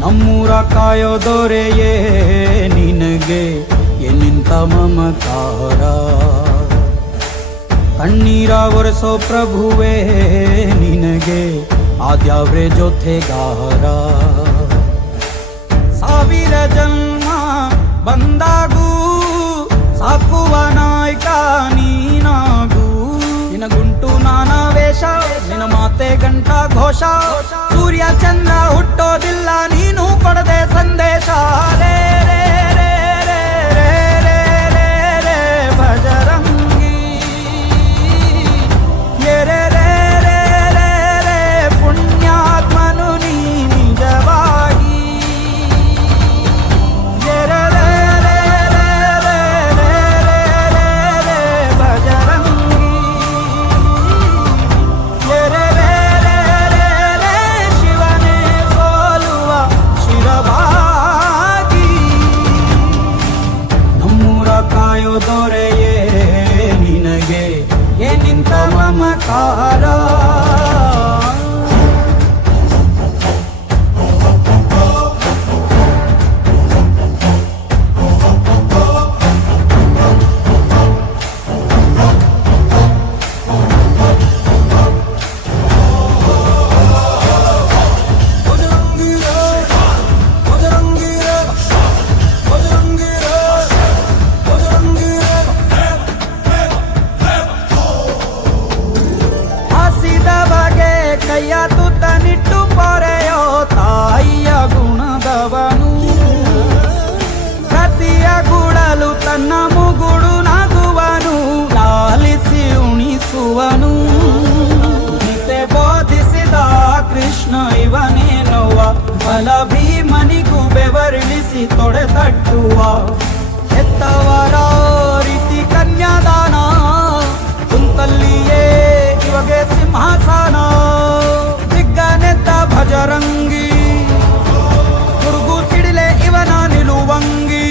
ನಮ್ಮೂರ ಕಾಯೋ ದೊರೆಯೇ ನಿನಗೆ ಎನ್ನಿಂತ ಮಮಕಾರ, ಕಣ್ಣೀರ ಒರೆಸೋ ಪ್ರಭುವೇ ನಿನಗೆ ಆದ್ಯಾವ್ರೆ ಜೊತೆಗಾರ. ಸಾವಿರ ಜನ್ಮ ಬಂದಾಗೂ ಸಾಕುವ ನಾಯಕ ನೀನಾಗೂ, ನಿನಗುಂಟು ನಾನಾ ವೇಷ ನಿನ ಮಾತೆ ಗಂಟ ಘೋಷ, ಸೂರ್ಯ ಚಂದ್ರ ಹುಟ್ಟೋದಿಲ್ಲ ನೀನು ಕೊಡದೆ ಸಂದೇಶ. ರೇ ರೇ ರೇ ರೇ ರೇ ರೇ ರೇ ರೇ ಭಜರಂಗಿ, ರೇ ರೇ ರೇ ರೇ ರೇ ಪುಣ್ಯಾತ್ಮನು ನೀ ನಿಜವಾಗಿ. ರೇ ರೇ ರೇ ರೇ ರೇ ರೇ ರೇ ರೇ ರೇ ಭಜರಂಗಿ, ರೇ ರೇ ರೇ ರೇ ರೇ ರೇ ಶಿವನೇ ಸೋಲುವ ಶಿರಭಾಗಿ. ನಮ್ಮೂರ ಕಾಯೋ ದೊರೆಯೇ ನಿನಗೆ ಏನಿಂತ ಮಮಕಾರ. ಹಸಿದವಗೆ ಕೈಯ ತುತ್ತನಿಟ್ಟು ಪೊರೆಯೋ ತಾಯಿಯ ಗುಣದವನು, ಪ್ರತಿಯ ಗುಡಲು ತನ್ನ ಮುಗುಡು ನಗುವನು, ಲಾಲಿಸಿ ಉಣಿಸುವನು. ಗೀತೆ ಬೋಧಿಸಿದ ಕೃಷ್ಣ ಇವನೇನುವ, ಬಲ ಭೀಮನಿಗೂ ಬೆವರಿಳಿಸಿ ತೊಡೆ ತಟ್ಟುವ. ಹೆತ್ತವರ ರೀತಿ ಕನ್ಯಾದಾನ, ಕುಂತಲ್ಲಿಯೇ ಇವಾಗೆ ಸಿಂಹಾಸನ. ದಿಗ್ಗನೆದ್ದ ಭಜರಂಗಿ, ಗುರುಗು ಸಿಡಿಲೆ ಇವನ ನಿಲುವಂಗಿ.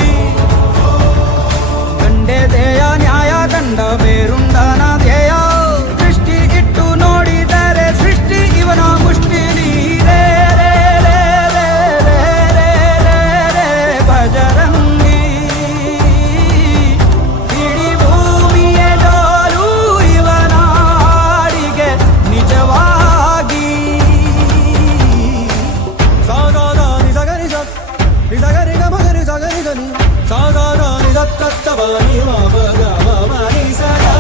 ಗಂಡೆ ಧ್ಯೇಯ ನ್ಯಾಯ ಗಂಡ ಬೇರುಂಡನ ಧ್ಯೇಯ, ದೃಷ್ಟಿ ಇಟ್ಟು ನೋಡಿದರೆ ಸೃಷ್ಟಿ ಇವನ ಮುಷ್ಟಿ. ರೇ ರೇ ರೇ ರೇ ರೇ ರೇ ರೇ ರೇ ಭಜರಂಗಿ, ಇಡೀ ಭೂಮಿಯ ಡೋಲು ಇವನ ಹಾಡಿಗೆ ನಿಜವಾಗಿ. ಸಾಗಾದ ನಿಜಗರಿ ನಿಜಗರಿ ಗಮಗರಿ ಸಗರಿ ಗನಿ, ಸಾಗಾದ ನಿಜ ತತ್ತಬನಿ ಮಗ ಮನಿ ಸಗಾ.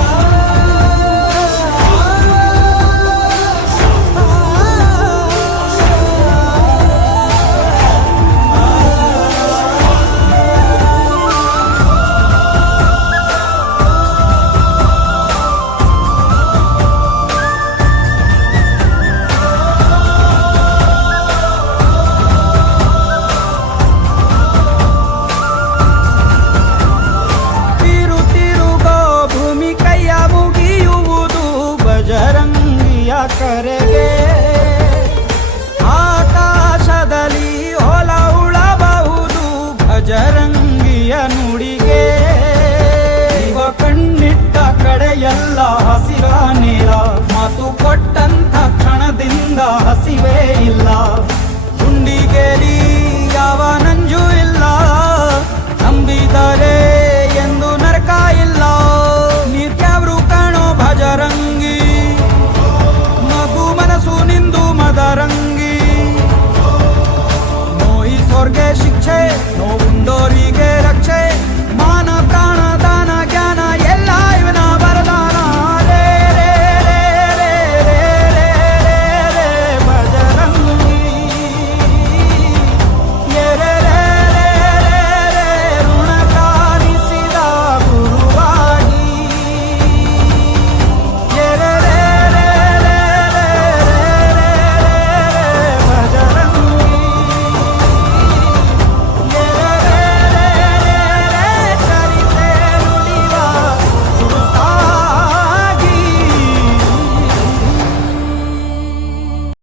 ತಿರುಗೋ ಭೂಮಿ ಕೈಯ ಮುಗಿಯುವುದು ಭಜರಂಗಿಯ ಕರೆಗೆ. ಆಕಾಶದಲ್ಲಿ ಹೊಲ ಉಳಬಹುದು ಭಜರಂಗಿಯ ನುಡಿಗೆ. ಇವ ಕಣ್ಣಿಟ್ಟ ಕಡೆಯೆಲ್ಲ ಹಸಿರ ನೀರ, ಮಾತು ಕೊಟ್ಟಂತ ಕ್ಷಣದಿಂದ ಹಸಿವೇ ಇಲ್ಲ. ಗುಂಡಿಗೇರಿ ಯಾವ ನಂಜು ಇಲ್ಲ, ನಂಬಿದರೆ ಎಂದು ನರಕ ಇಲ್ಲ.